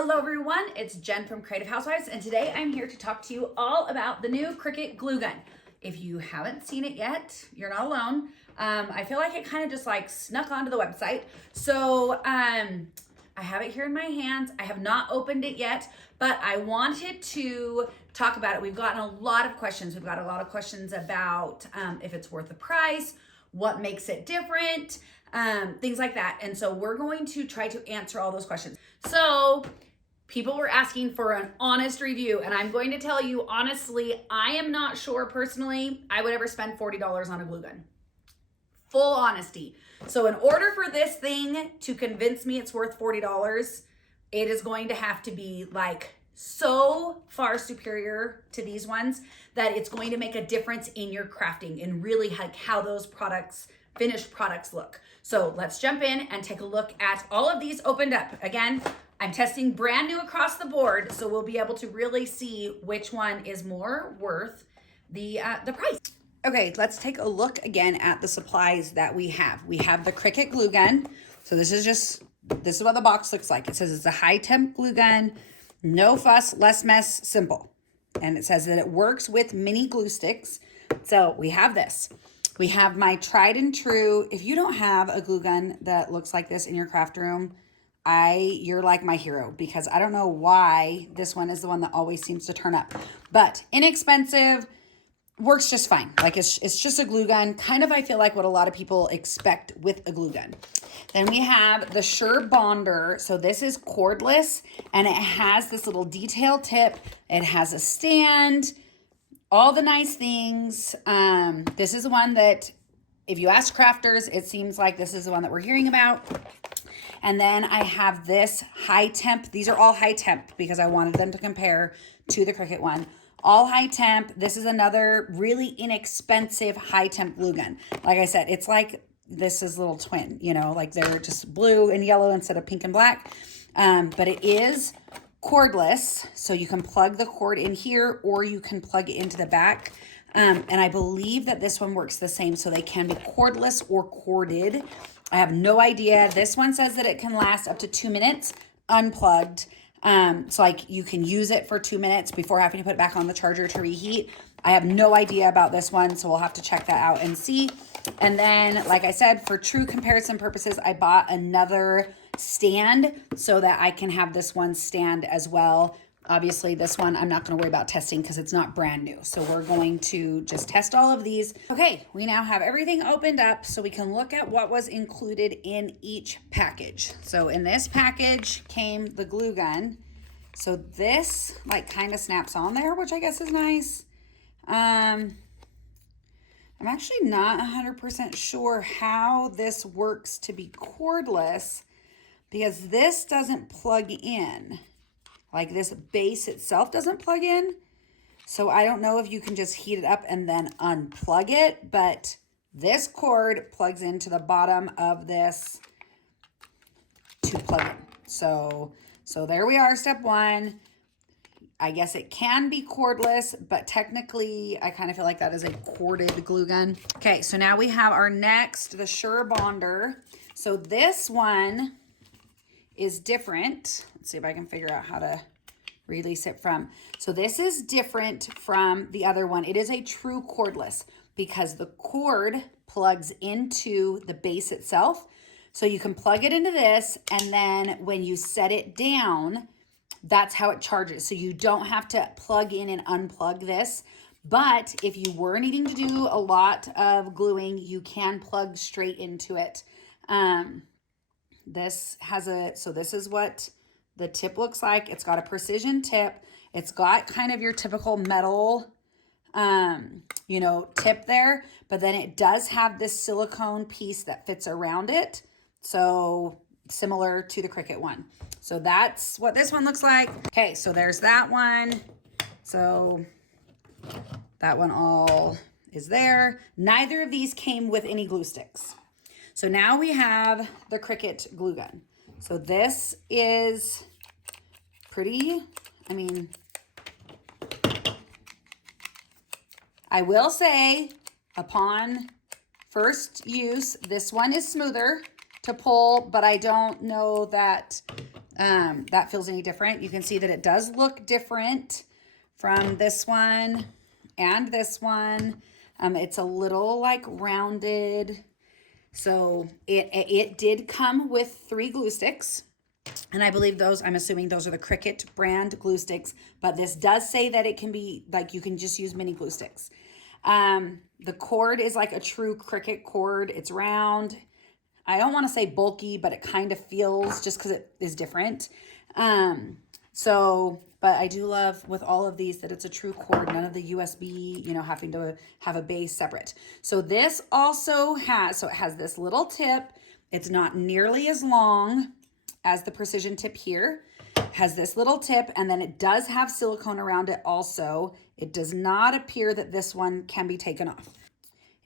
Hello everyone, it's Jen from Creative Housewives, and today I'm here to talk to you all about the new Cricut Glue Gun. If you haven't seen it yet, you're not alone. I feel like it kind of just like snuck onto the website. So I have it here in my hands. I have not opened it yet, but I wanted to talk about it. We've gotten a lot of questions. We've got a lot of questions about if it's worth the price, what makes it different, things like that. And so we're going to try to answer all those questions. So people were asking for an honest review, and I'm going to tell you honestly, I am not sure personally I would ever spend $40 on a glue gun. Full honesty. So in order for this thing to convince me it's worth $40, it is going to have to be like so far superior to these ones that it's going to make a difference in your crafting and really like how those products, finished products look. So let's jump in and take a look at all of these opened up. Again, I'm testing brand new across the board, so we'll be able to really see which one is more worth the price. Okay, let's take a look again at the supplies that we have. We have the Cricut Glue Gun. So this is what the box looks like. It says it's a high temp glue gun, no fuss, less mess, simple. And it says that it works with mini glue sticks. So we have this. We have my tried and true. If you don't have a glue gun that looks like this in your craft room, you're like my hero, because I don't know why this one is the one that always seems to turn up. But inexpensive, works just fine. Like it's just a glue gun, kind of I feel like what a lot of people expect with a glue gun. Then we have the Sure Bonder. So this is cordless, and it has this little detail tip. It has a stand, all the nice things. This is the one that, if you ask crafters, it seems like this is the one that we're hearing about. And then I have this high temp. These are all high temp because I wanted them to compare to the Cricut one. All high temp. This is another really inexpensive high temp glue gun. Like I said, it's like this is little twin, you know, like they're just blue and yellow instead of pink and black. But it is cordless, so you can plug the cord in here or you can plug it into the back. And I believe that this one works the same, so they can be cordless or corded. I have no idea. This one says that it can last up to 2 minutes unplugged. So like you can use it for 2 minutes before having to put it back on the charger to reheat. I have no idea about this one, so we'll have to check that out and see. And then, like I said, for true comparison purposes, I bought another stand so that I can have this one stand as well. Obviously, this one I'm not going to worry about testing because it's not brand new. So we're going to just test all of these. Okay, we now have everything opened up so we can look at what was included in each package. So in this package came the glue gun. So this like kind of snaps on there, which I guess is nice. I'm actually not 100% sure how this works to be cordless because this doesn't plug in. Like this base itself doesn't plug in. So I don't know if you can just heat it up and then unplug it, but this cord plugs into the bottom of this to plug in. So there we are, step one. I guess it can be cordless, but technically I kind of feel like that is a corded glue gun. Okay, so now we have our next, the Sure Bonder. So this one is different. Let's see if I can figure out how to release it from. So this is different from the other one. It is a true cordless because the cord plugs into the base itself. So you can plug it into this, and then when you set it down, that's how it charges. So you don't have to plug in and unplug this. But if you were needing to do a lot of gluing, you can plug straight into it. This is what the tip looks like. It's got a precision tip. It's got kind of your typical metal, tip there, but then it does have this silicone piece that fits around it. So similar to the Cricut one. So that's what this one looks like. Okay, so there's that one. So that one all is there. Neither of these came with any glue sticks. So now we have the Cricut Glue Gun. So this is pretty, I will say upon first use, this one is smoother to pull, but I don't know that that feels any different. You can see that it does look different from this one and this one. It's a little like rounded. So it did come with 3 glue sticks. And I believe those, I'm assuming those are the Cricut brand glue sticks, but this does say that it can be like, you can just use mini glue sticks. The cord is like a true Cricut cord. It's round. I don't want to say bulky, but it kind of feels, just because it is different. But I do love with all of these that it's a true cord, none of the USB, you know, having to have a base separate. So this also has, it has this little tip. It's not nearly as long as the precision tip here. It has this little tip, and then it does have silicone around it also. It does not appear that this one can be taken off.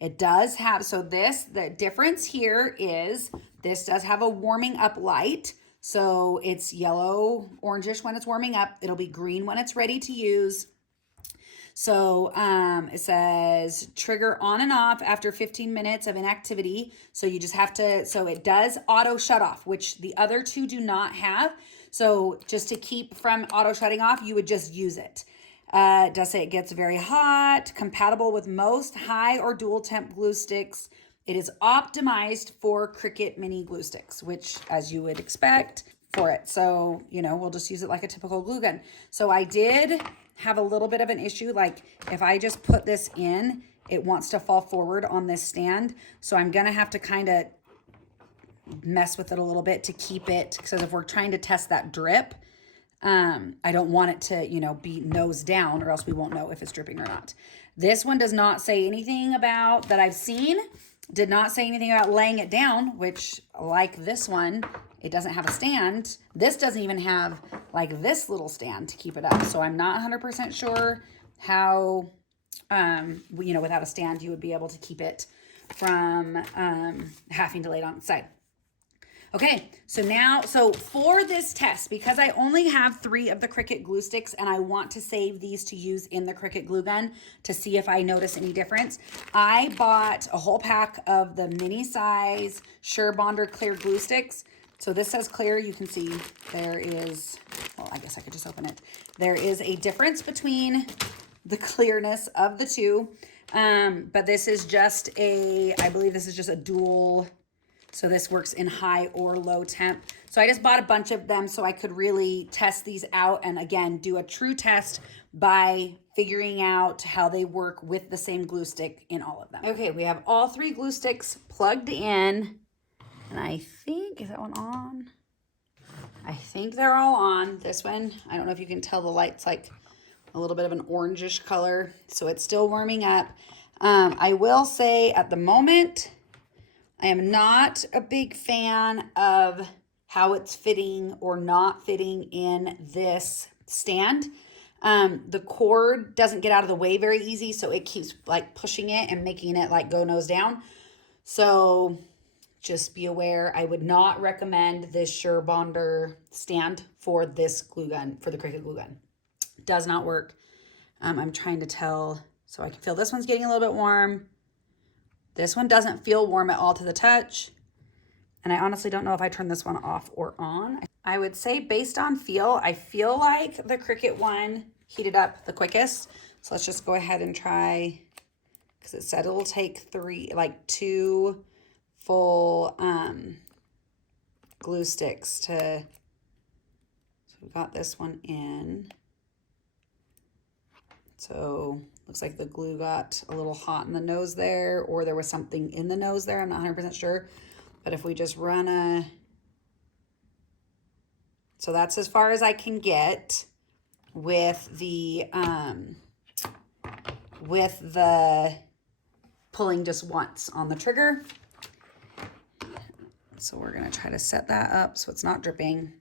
It does have, so the difference here is this does have a warming up light. So it's yellow, orangish when it's warming up. It'll be green when it's ready to use. So it says trigger on and off after 15 minutes of inactivity. So you just have to, so it does auto shut off, which the other 2 do not have. So just to keep from auto shutting off, you would just use it. It does say it gets very hot, compatible with most high or dual temp glue sticks. It is optimized for Cricut mini glue sticks, which as you would expect for it. So, you know, we'll just use it like a typical glue gun. So I did have a little bit of an issue. Like if I just put this in, it wants to fall forward on this stand. So I'm going to have to kind of mess with it a little bit to keep it, because if we're trying to test that drip, I don't want it to, you know, be nose down, or else we won't know if it's dripping or not. This one does not say anything about, that I've seen, did not say anything about laying it down, which like this one, it doesn't have a stand. This doesn't even have like this little stand to keep it up. So I'm not 100% sure how, you know, without a stand, you would be able to keep it from having to lay it on its side. Okay, so now, so for this test, because I only have 3 of the Cricut glue sticks and I want to save these to use in the Cricut glue gun to see if I notice any difference, I bought a whole pack of the mini size Sure Bonder clear glue sticks. So this says clear, you can see there is, well, I guess I could just open it. There is a difference between the clearness of the 2, but this is just a, I believe this is just a dual. So this works in high or low temp. So I just bought a bunch of them so I could really test these out and again, do a true test by figuring out how they work with the same glue stick in all of them. Okay, we have all 3 glue sticks plugged in. And I think, is that one on? I think they're all on. This one, I don't know if you can tell, the light's like a little bit of an orangish color. So it's still warming up. I will say at the moment, I am not a big fan of how it's fitting or not fitting in this stand. The cord doesn't get out of the way very easy, so it keeps like pushing it and making it like go nose down. So just be aware, I would not recommend this Sure Bonder stand for this glue gun, for the Cricut glue gun. Does not work. I'm trying to tell, so I can feel this one's getting a little bit warm. This one doesn't feel warm at all to the touch. And I honestly don't know if I turn this one off or on. I would say based on feel, I feel like the Cricut one heated up the quickest. So let's just go ahead and try, because it said it'll take 2 full glue sticks to, so we got this one in. So looks like the glue got a little hot in the nose there, or there was something in the nose there. I'm not 100% sure. But if we just run a, so that's as far as I can get with the pulling just once on the trigger. So we're gonna try to set that up so it's not dripping.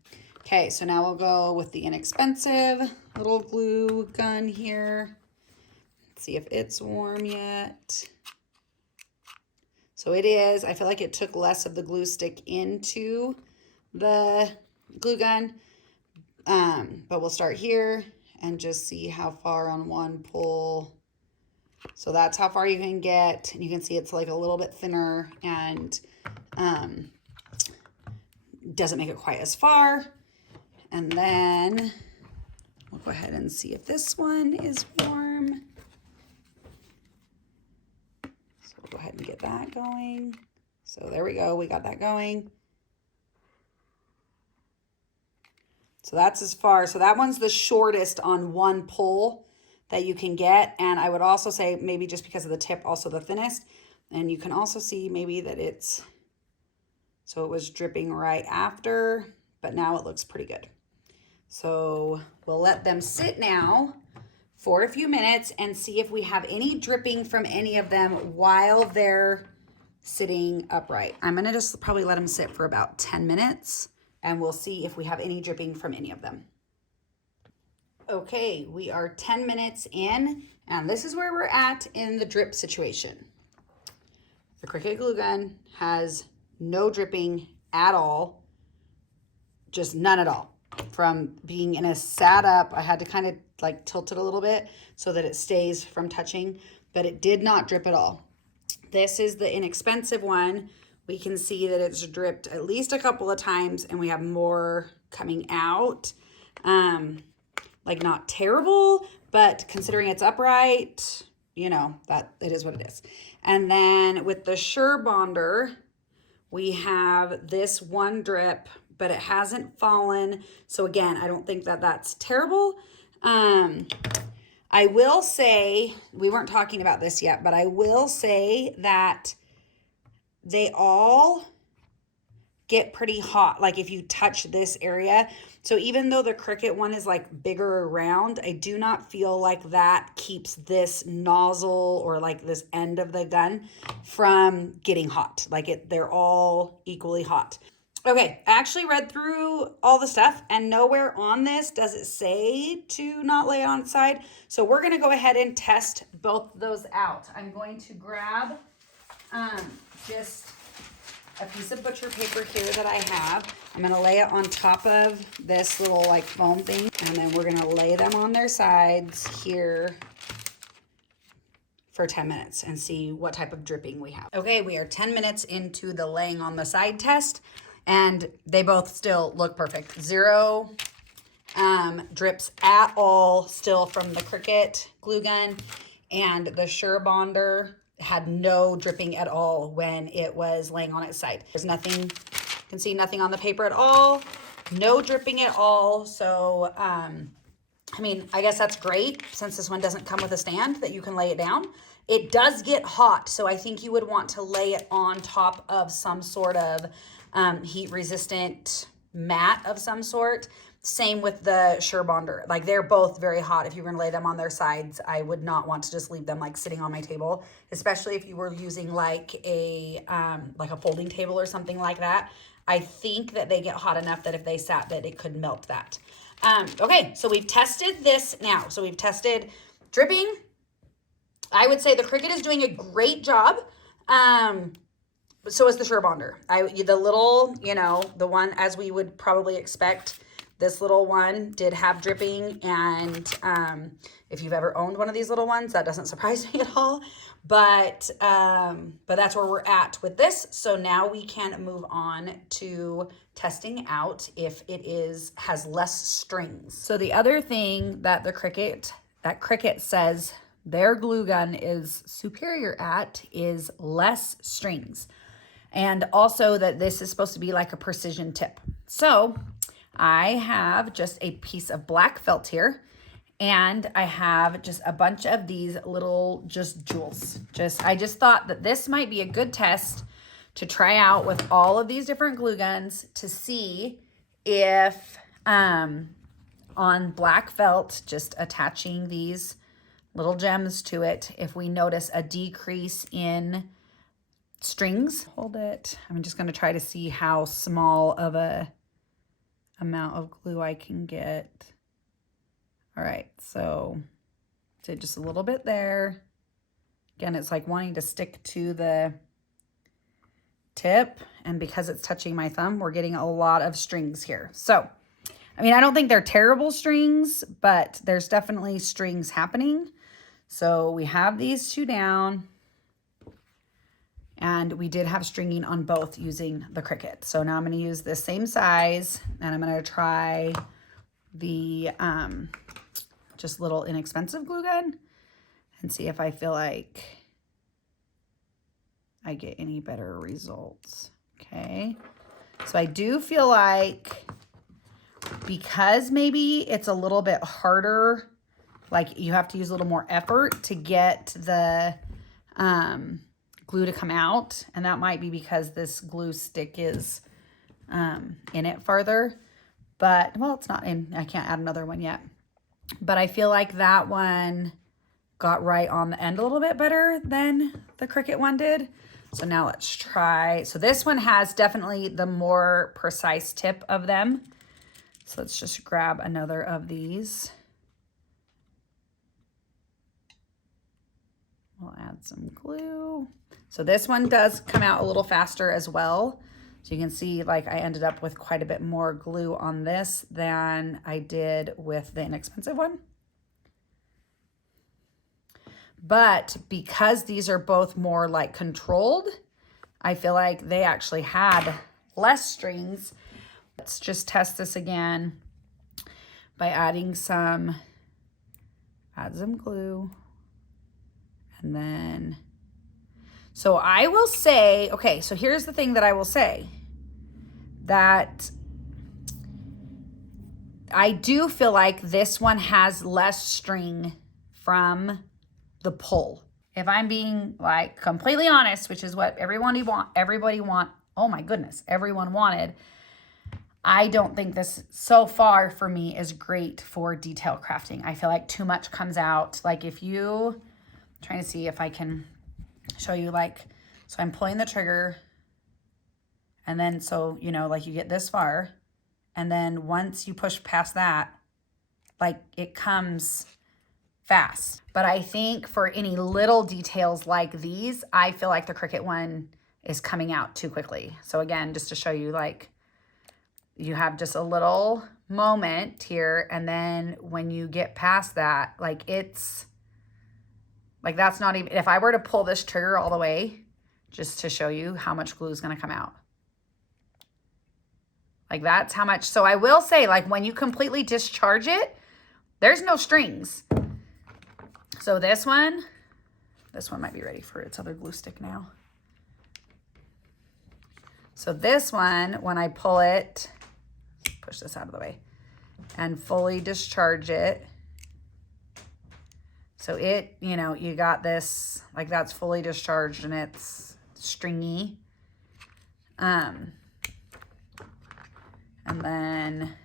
Okay, so now we'll go with the inexpensive little glue gun here. Let's see if it's warm yet. So it is. I feel like it took less of the glue stick into the glue gun. But we'll start here and just see how far on one pull. So that's how far you can get. And you can see it's like a little bit thinner and doesn't make it quite as far. And then we'll go ahead and see if this one is warm. So we'll go ahead and get that going. So there we go, we got that going. So that's as far, so that one's the shortest on one pull that you can get. And I would also say maybe just because of the tip, also the thinnest. And you can also see maybe that it's, so it was dripping right after, but now it looks pretty good. So we'll let them sit now for a few minutes and see if we have any dripping from any of them while they're sitting upright. I'm gonna just probably let them sit for about 10 minutes and we'll see if we have any dripping from any of them. Okay, we are 10 minutes in, and this is where we're at in the drip situation. The Cricut Glue Gun has no dripping at all, just none at all. From being in a sat up, I had to kind of like tilt it a little bit so that it stays from touching, but it did not drip at all. This is the inexpensive one. We can see that it's dripped at least a couple of times and we have more coming out. Like not terrible, but considering it's upright, you know, that it is what it is. And then with the Surebonder, we have this one drip, but it hasn't fallen. So again, I don't think that that's terrible. I will say, we weren't talking about this yet, but I will say that they all get pretty hot, like if you touch this area. So even though the Cricut one is like bigger around, I do not feel like that keeps this nozzle or like this end of the gun from getting hot. Like they're all equally hot. Okay, I actually read through all the stuff and nowhere on this does it say to not lay it on its side. So we're gonna go ahead and test both those out. I'm going to grab just a piece of butcher paper here that I have. I'm gonna lay it on top of this little like foam thing, and then we're gonna lay them on their sides here for 10 minutes and see what type of dripping we have. Okay, we are 10 minutes into the laying on the side test, and they both still look perfect. Zero drips at all still from the Cricut Glue Gun, and the Surebonder had no dripping at all when it was laying on its side. There's nothing, you can see nothing on the paper at all, no dripping at all. So, I mean, I guess that's great since this one doesn't come with a stand that you can lay it down. It does get hot, so I think you would want to lay it on top of some sort of heat resistant mat of some sort. Same with the Surebonder. Like they're both very hot. If you were gonna lay them on their sides, I would not want to just leave them like sitting on my table, especially if you were using like a folding table or something like that. I think that they get hot enough that if they sat that it could melt that. Okay, so we've tested this now. So we've tested dripping. I would say the Cricut is doing a great job. So is the Surebonder. The little, you know, the one as we would probably expect. This little one did have dripping, and if you've ever owned one of these little ones, that doesn't surprise me at all. But that's where we're at with this. So now we can move on to testing out if it has less strings. So the other thing that Cricut says their glue gun is superior at is less strings, and also that this is supposed to be like a precision tip. So I have just a piece of black felt here, and I have just a bunch of these little jewels. I just thought that this might be a good test to try out with all of these different glue guns to see if on black felt, just attaching these little gems to it, if we notice a decrease in strings. Hold it. I'm just going to try to see how small of a amount of glue I can get. All right, so did just a little bit there. Again, it's like wanting to stick to the tip, and because it's touching my thumb, we're getting a lot of strings here. So, I mean, I don't think they're terrible strings, but there's definitely strings happening. So we have these two down, and we did have stringing on both using the Cricut. So now I'm going to use the same size, and I'm going to try the just little inexpensive glue gun and see if I feel like I get any better results. Okay, so I do feel like because maybe it's a little bit harder, like you have to use a little more effort to get the glue to come out, and that might be because this glue stick is in it farther. But, well, it's not in, I can't add another one yet. But I feel like that one got right on the end a little bit better than the Cricut one did. So now let's try. So this one has definitely the more precise tip of them. So let's just grab another of these. We'll add some glue. So this one does come out a little faster as well. So you can see like I ended up with quite a bit more glue on this than I did with the inexpensive one. But because these are both more like controlled, I feel like they actually had less strings. Let's just test this again by adding some, add some glue. And then, so I will say, okay, so here's the thing that I will say, that I do feel like this one has less string from the pull. If I'm being like completely honest, which is what everybody wanted, I don't think this so far for me is great for detail crafting. I feel like too much comes out. Like if you, I'm trying to see if I can show you, like, so I'm pulling the trigger and then, so, you know, like you get this far and then once you push past that, like it comes fast. But I think for any little details like these, I feel like the Cricut one is coming out too quickly. So again, just to show you, like you have just a little moment here. And then when you get past that, like it's like, that's not even, if I were to pull this trigger all the way, just to show you how much glue is going to come out. Like that's how much. So I will say, like when you completely discharge it, there's no strings. So this one might be ready for its other glue stick now. So this one, when I pull it, push this out of the way and fully discharge it. So it, you know, you got this, like that's fully discharged and it's stringy. And then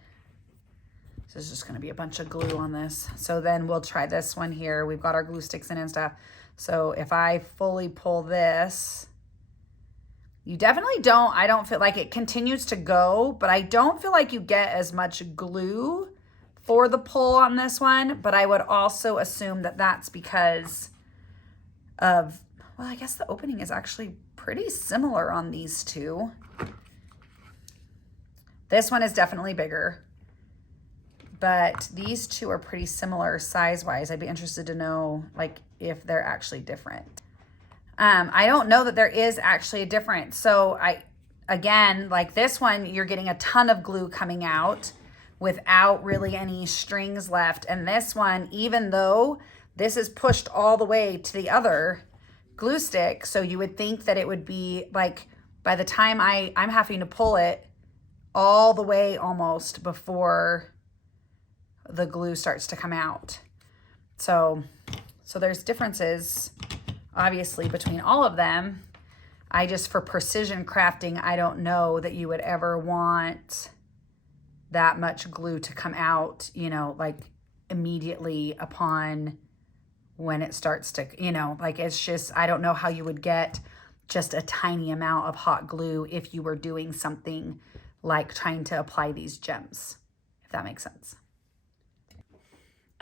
this is just going to be a bunch of glue on this. So then we'll try this one here. We've got our glue sticks in and stuff. So if I fully pull this, you definitely don't, I don't feel like it continues to go, but I don't feel like you get as much glue for the pull on this one. But I would also assume that that's because of, well, I guess the opening is actually pretty similar on these two. This one is definitely bigger, but these two are pretty similar size-wise. I'd be interested to know, like, if they're actually different. I don't know that there is actually a difference. So again, like this one, you're getting a ton of glue coming out without really any strings left. And this one, even though this is pushed all the way to the other glue stick, so you would think that it would be like, by the time I'm having to pull it all the way almost before the glue starts to come out. So there's differences obviously between all of them. I just, for precision crafting, I don't know that you would ever want that much glue to come out, you know, like immediately upon when it starts to, you know, like it's just, I don't know how you would get just a tiny amount of hot glue if you were doing something like trying to apply these gems, if that makes sense.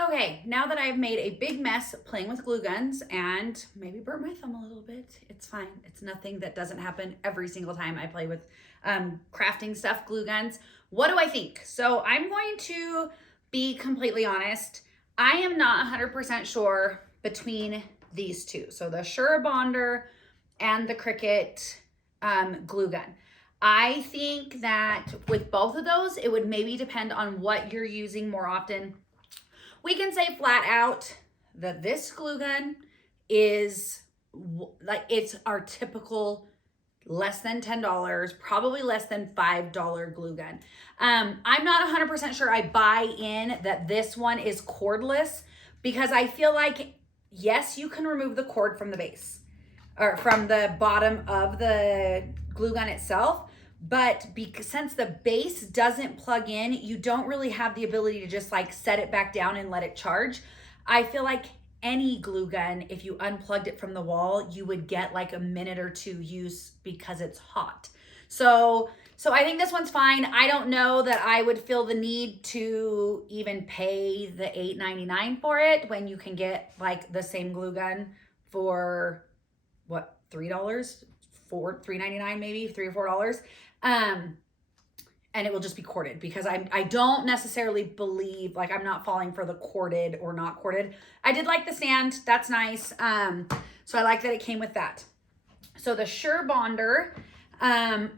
Okay, now that I've made a big mess playing with glue guns and maybe burnt my thumb a little bit, it's fine. It's nothing that doesn't happen every single time I play with crafting stuff, glue guns. What do I think? So I'm going to be completely honest. I am not 100% sure between these two. So the Sure Bonder and the Cricut glue gun. I think that with both of those, it would maybe depend on what you're using more often. We can say flat out that this glue gun is like, it's our typical less than $10, probably less than $5 glue gun. I'm not 100% sure I buy in that this one is cordless, because I feel like, yes, you can remove the cord from the base or from the bottom of the glue gun itself, but since the base doesn't plug in, you don't really have the ability to just like set it back down and let it charge. I feel like any glue gun, if you unplugged it from the wall, you would get like a minute or two use because it's hot. So I think this one's fine. I don't know that I would feel the need to even pay the $8.99 for it when you can get like the same glue gun for what, $3, $3.99 maybe, $3 or $4. And it will just be corded, because I don't necessarily believe, like, I'm not falling for the corded or not corded. I did like the stand. That's nice. So I like that it came with that. So the Sure Bonder, I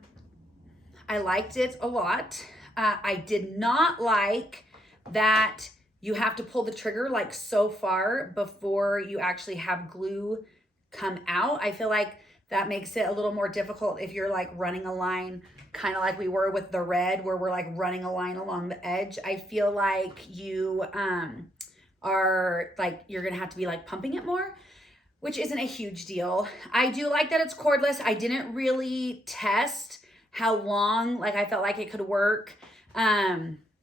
liked it a lot. I did not like that you have to pull the trigger like so far before you actually have glue come out. I feel like that makes it a little more difficult if you're like running a line, kind of like we were with the red, where we're like running a line along the edge. I feel like you are like, you're gonna have to be like pumping it more, which isn't a huge deal. I do like that it's cordless. I didn't really test how long, like, I felt like it could work,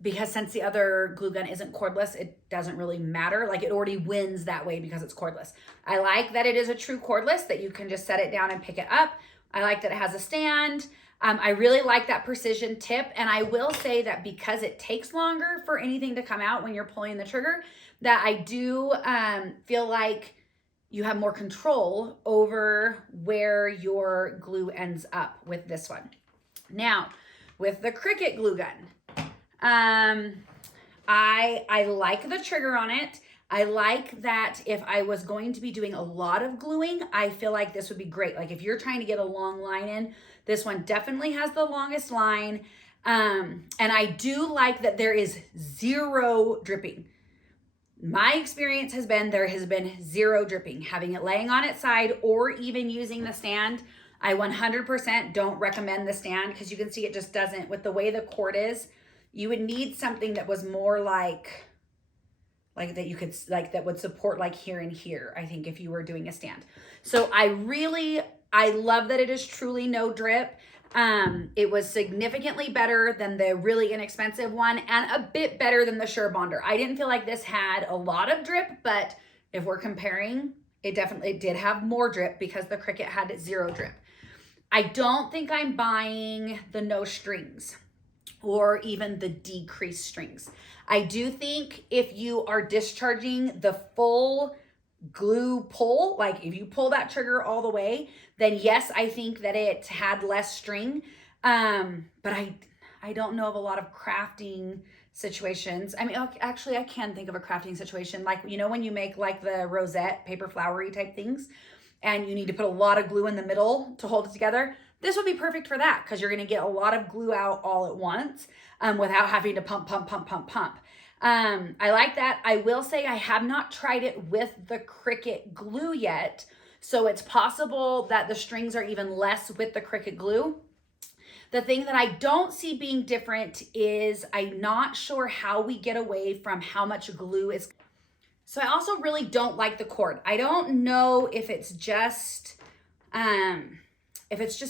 because since the other glue gun isn't cordless, it doesn't really matter. Like, it already wins that way because it's cordless. I like that it is a true cordless, that you can just set it down and pick it up. I like that it has a stand. I really like that precision tip. And I will say that because it takes longer for anything to come out when you're pulling the trigger, that I do feel like you have more control over where your glue ends up with this one. Now, with the Cricut Glue Gun, I like the trigger on it. I like that if I was going to be doing a lot of gluing, I feel like this would be great. Like, if you're trying to get a long line in, this one definitely has the longest line. And I do like that there is zero dripping. My experience has been there has been zero dripping. Having it laying on its side or even using the stand, I 100% don't recommend the stand, because you can see it just doesn't, with the way the cord is. You would need something that was more like that you could, like, that would support like here and here, I think, if you were doing a stand. So I love that it is truly no drip. It was significantly better than the really inexpensive one, and a bit better than the Sure Bonder. I didn't feel like this had a lot of drip, but if we're comparing, it definitely did have more drip because the Cricut had zero drip. I don't think I'm buying the no strings or even the decreased strings. I do think if you are discharging the full glue pull, like if you pull that trigger all the way, then yes, I think that it had less string. But I don't know of a lot of crafting situations. I mean, actually I can think of a crafting situation, like, you know, when you make like the rosette paper flowery type things and you need to put a lot of glue in the middle to hold it together. This would be perfect for that, because you're going to get a lot of glue out all at once without having to pump. I like that. I will say I have not tried it with the Cricut glue yet, so it's possible that the strings are even less with the Cricut glue. The thing that I don't see being different is I'm not sure how we get away from how much glue is. So I also really don't like the cord. I don't know if it's just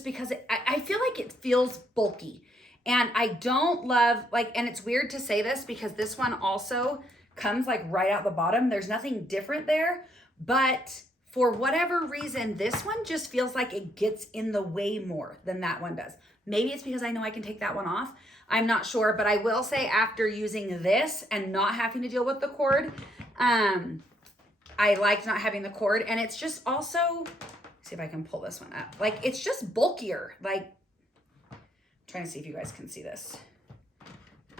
because I feel like it feels bulky. And I don't love, like, and it's weird to say this because this one also comes like right out the bottom. There's nothing different there, but for whatever reason, this one just feels like it gets in the way more than that one does. Maybe it's because I know I can take that one off. I'm not sure, but I will say after using this and not having to deal with the cord, I liked not having the cord. And it's just also, see if I can pull this one up. Like, it's just bulkier. Like, trying to see if you guys can see this.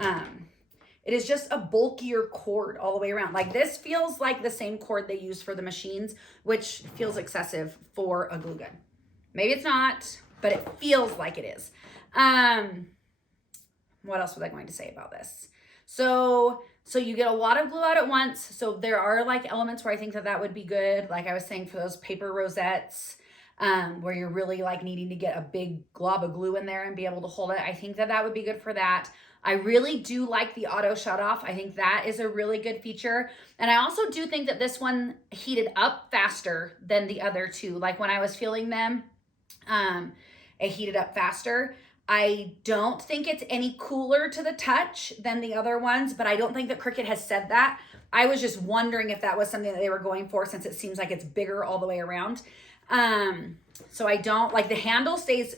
It is just a bulkier cord all the way around. Like, this feels like the same cord they use for the machines, which feels excessive for a glue gun. Maybe it's not, but it feels like it is. What else was I going to say about this? So you get a lot of glue out at once. So there are like elements where I think that would be good. Like I was saying, for those paper rosettes, where you're really like needing to get a big glob of glue in there and be able to hold it. I think that would be good for that. I really do like the auto shut off. I think that is a really good feature. And I also do think that this one heated up faster than the other two. Like when I was feeling them, it heated up faster. I don't think it's any cooler to the touch than the other ones, but I don't think that Cricut has said that. I was just wondering if that was something that they were going for, since it seems like it's bigger all the way around. So I don't like the handle stays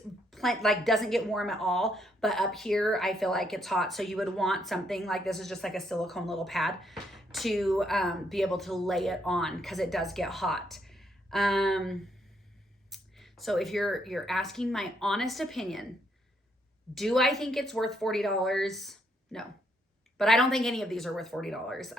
doesn't get warm at all, but up here I feel like it's hot. So you would want something like this is just like a silicone little pad to be able to lay it on, because it does get hot. So if you're asking my honest opinion, do I think it's worth $40? No, but I don't think any of these are worth $40.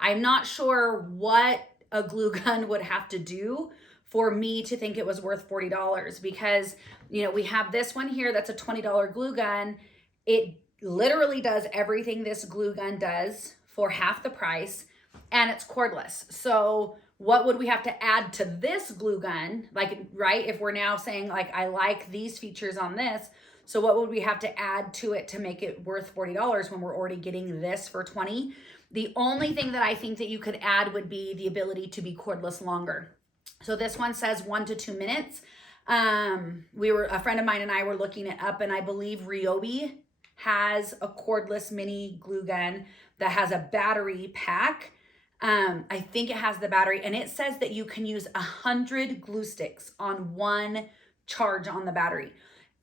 I'm not sure what a glue gun would have to do for me to think it was worth $40, because, you know, we have this one here that's a $20 glue gun. It literally does everything this glue gun does for half the price, and it's cordless. So what would we have to add to this glue gun? Like, right, if we're now saying like, I like these features on this, so what would we have to add to it to make it worth $40 when we're already getting this for $20? The only thing that I think that you could add would be the ability to be cordless longer. So this one says 1 to 2 minutes. A friend of mine and I were looking it up, and I believe Ryobi has a cordless mini glue gun that has a battery pack. I think it has the battery, and it says that you can use 100 glue sticks on one charge on the battery.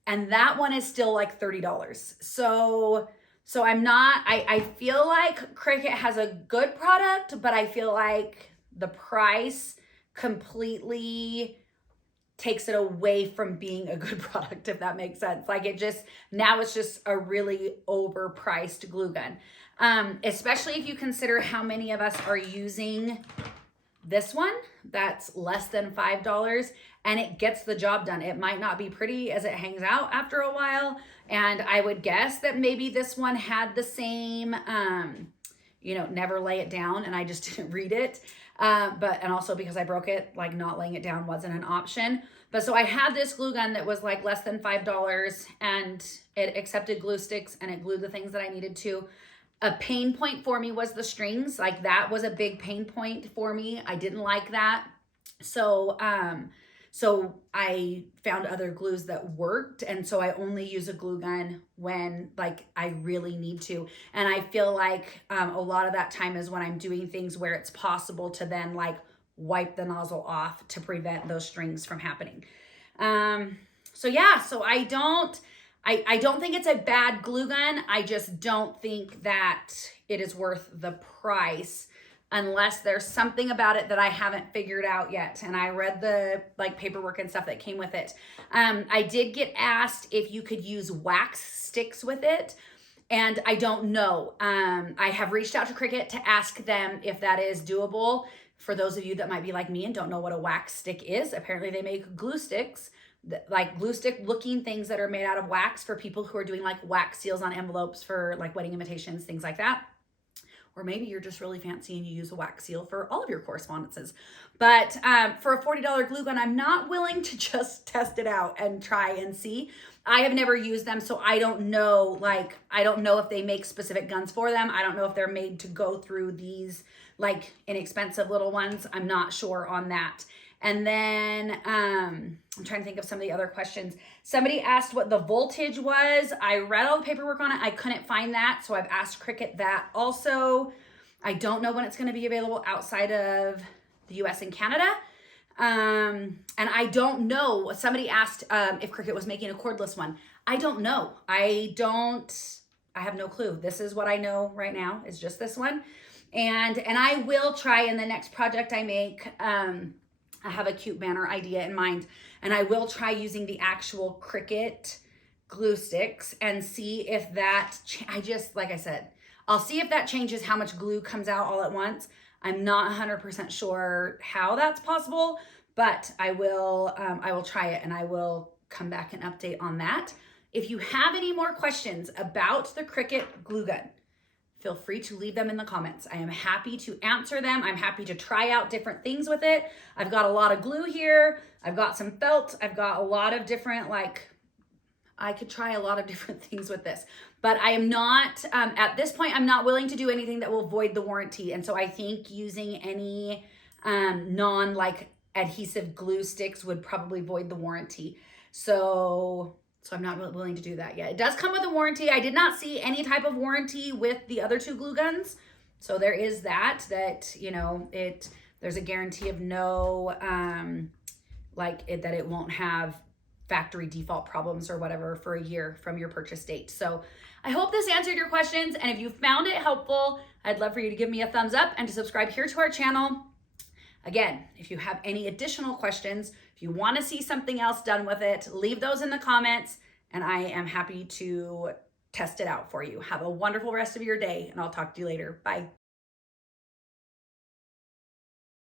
And that one is still like $30. So I feel like Cricut has a good product, but I feel like the price completely takes it away from being a good product, if that makes sense. Like now it's just a really overpriced glue gun. Especially if you consider how many of us are using this one that's less than $5, and it gets the job done. It might not be pretty as it hangs out after a while, and I would guess that maybe this one had the same never lay it down, and I just didn't read it, and also because I broke it, like not laying it down wasn't an option. But so I had this glue gun that was like less than $5, and it accepted glue sticks and it glued the things that I needed to. A pain point for me was the strings. Like that was a big pain point for me. I didn't like that. So I found other glues that worked. And so I only use a glue gun when like I really need to. And I feel like a lot of that time is when I'm doing things where it's possible to then like wipe the nozzle off to prevent those strings from happening. So I don't think it's a bad glue gun. I just don't think that it is worth the price unless there's something about it that I haven't figured out yet. And I read the like paperwork and stuff that came with it. I did get asked if you could use wax sticks with it, and I don't know. I have reached out to Cricut to ask them if that is doable. For those of you that might be like me and don't know what a wax stick is, apparently they make glue sticks, like glue stick looking things that are made out of wax for people who are doing like wax seals on envelopes for like wedding invitations, things like that. Or maybe you're just really fancy and you use a wax seal for all of your correspondences. But for a $40 glue gun, I'm not willing to just test it out and try and see. I have never used them, so I don't know. Like, I don't know if they make specific guns for them. I don't know if they're made to go through these like inexpensive little ones. I'm not sure on that. And then I'm trying to think of some of the other questions. Somebody asked what the voltage was. I read all the paperwork on it. I couldn't find that, so I've asked Cricut that also. I don't know when it's going to be available outside of the US and Canada. And I don't know. Somebody asked if Cricut was making a cordless one. I don't know. I have no clue. This is what I know right now, is just this one. And I will try in the next project I make. I have a cute banner idea in mind, and I will try using the actual Cricut glue sticks and see if that, like I said, I'll see if that changes how much glue comes out all at once. I'm not 100% sure how that's possible, but I will try it, and I will come back and update on that. If you have any more questions about the Cricut Glue Gun, feel free to leave them in the comments. I am happy to answer them. I'm happy to try out different things with it. I've got a lot of glue here. I've got some felt. I've got a lot of different, I could try a lot of different things with this, but I am not, at this point, I'm not willing to do anything that will void the warranty. And so I think using any adhesive glue sticks would probably void the warranty. So I'm not really willing to do that yet. It does come with a warranty. I did not see any type of warranty with the other two glue guns. So there is that, there's a guarantee of no, that it won't have factory default problems or whatever for a year from your purchase date. So I hope this answered your questions. And if you found it helpful, I'd love for you to give me a thumbs up and to subscribe here to our channel. Again, if you have any additional questions, if you want to see something else done with it, leave those in the comments and I am happy to test it out for you. Have a wonderful rest of your day and I'll talk to you later. Bye.